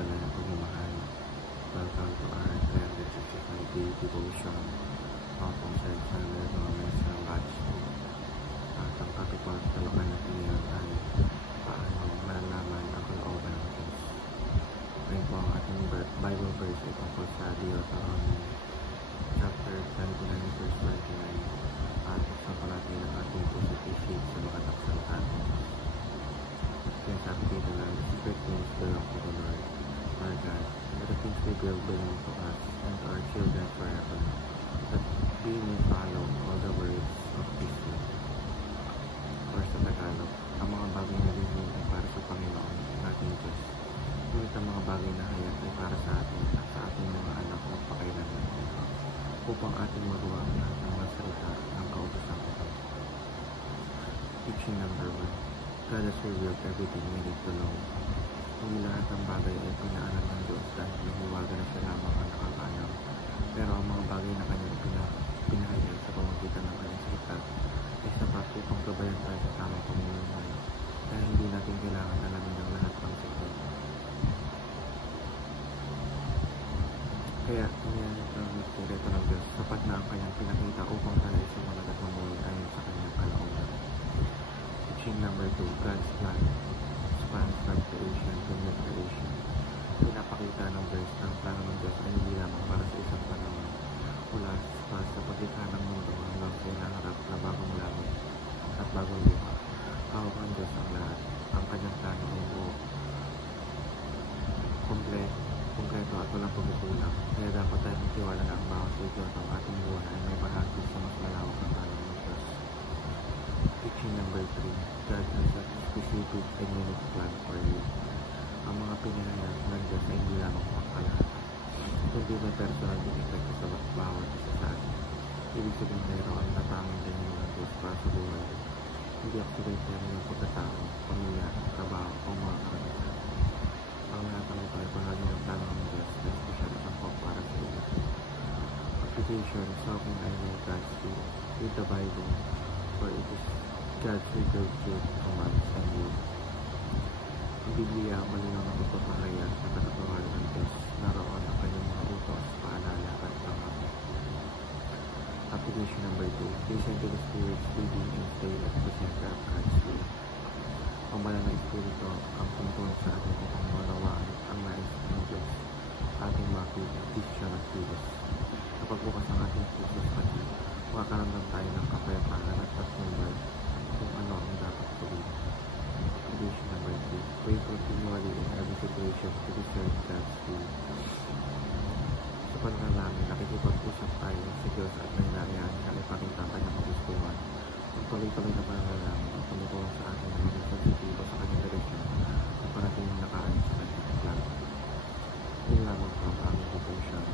pala ng pagmamahal. Welcome to our 365-day devotion upang sa isang Gomez ng batch 2. At ang katupag-talukan natin ngayon ay paano malalaman ang kalooban ng Diyos. Ngayon po ang ating Bible verse ay tungkol sa Deuteronomy chapter 29 verse 29 at sa natin ang ating positive faith sa mga taksalita. Kaya sabi dito na the secret things belong to the Lord our God, but the things we build belong to us and to our children forever, that we may follow all the words of this law. Or sa Tagalog, ang mga bagay na dinhin ay para sa Panginoon nating Diyos, ngunit ang mga bagay na hayat ay para sa atin at sa ating mga anak at pakailanman, upang ating magawa ang lahat ng mga salita ng kautusan ito. Teaching number 1. God has revealed everything we need to know. Hindi lahat ng bagay ay pinaalam ng Diyos dahil nahiwaga na siya lamang ang nakakaalam. Pero ang mga bagay na kanyang pinahayag sa pamamagitan ng kanyang salita ay sapat upang gabayan tayo sa tamang pamumuhay, kaya hindi natin kailangan alamin ng lahat ng sikot. Kaya iniyalit ng sikreto ng Diyos, sapat na ang kanyang pinakita upang tayo sumunod at mamuhay ayon sa kanyang kalooban. Teaching number 2, God's plan spans from creation to new creation. Pinapakita ng verse ng plano ng Diyos ay hindi lamang para sa isang panahon, mula sa paglikha ng mundo hanggang sa inaharap na bagong langit at bagong lupa. Hawak ng Diyos ang lahat. Ang kanyang plano ay buo, kompleto at walang pagkukulang. Kaya dapat tayo magtiwala na ang bawat igot ng ating buhay ay may bahagi sa mas malawak na plano ng Diyos. Teaching number 3, God has a specific and unique plan for you. Ang mga pinanayag ng Diyos ay hindi lamang pangkalahatan, kundi may personal din epekto sa bawat isa sa atin. Ibig sabihin mayroon ang natamang ganyan ng Diyos para sa buhay. Hindi aksidente ng pagkatao, pamilya, trabaho o mga karanasan. Ang lahat ng ito ay bahagi ng plano ng Diyos na espesyal at angkop para sa iyo. Application, so kung I know God's will, read the Bible, for it is God's revealed truth commands and will. Ang Biblia ang malinaw na pagpapahayag sa katotohanan ng Diyos. Naroon ang kanyang mga utos, paalala at pangako. Application number 2, listen to the Spirit's leading and stay at the center of God's will. Ang banal na Espiritu ang tungkol sa atin upang maunawaan ang nais ng Diyos, ating makita, vision at kilos. Kapag bukas ang ating puso sa Kanya, makakaramdam tayo ng kapayapaan at pagsumbay kung ano ang dapat gawin. Application number 3, pray continually in every situation to discern God's will. Sa pananalangin, nakikipag-usap tayo sa Diyos at nahinayaan na ipakita ang kanyang kagustuhan. Ang tuloy-tuloy na pananalangin ang tumutulong sa atin na maging sensitibo sa kanyang direksyon at panatiling nakaayon sa kanyang plan. Yun lamang po ang aming devotion.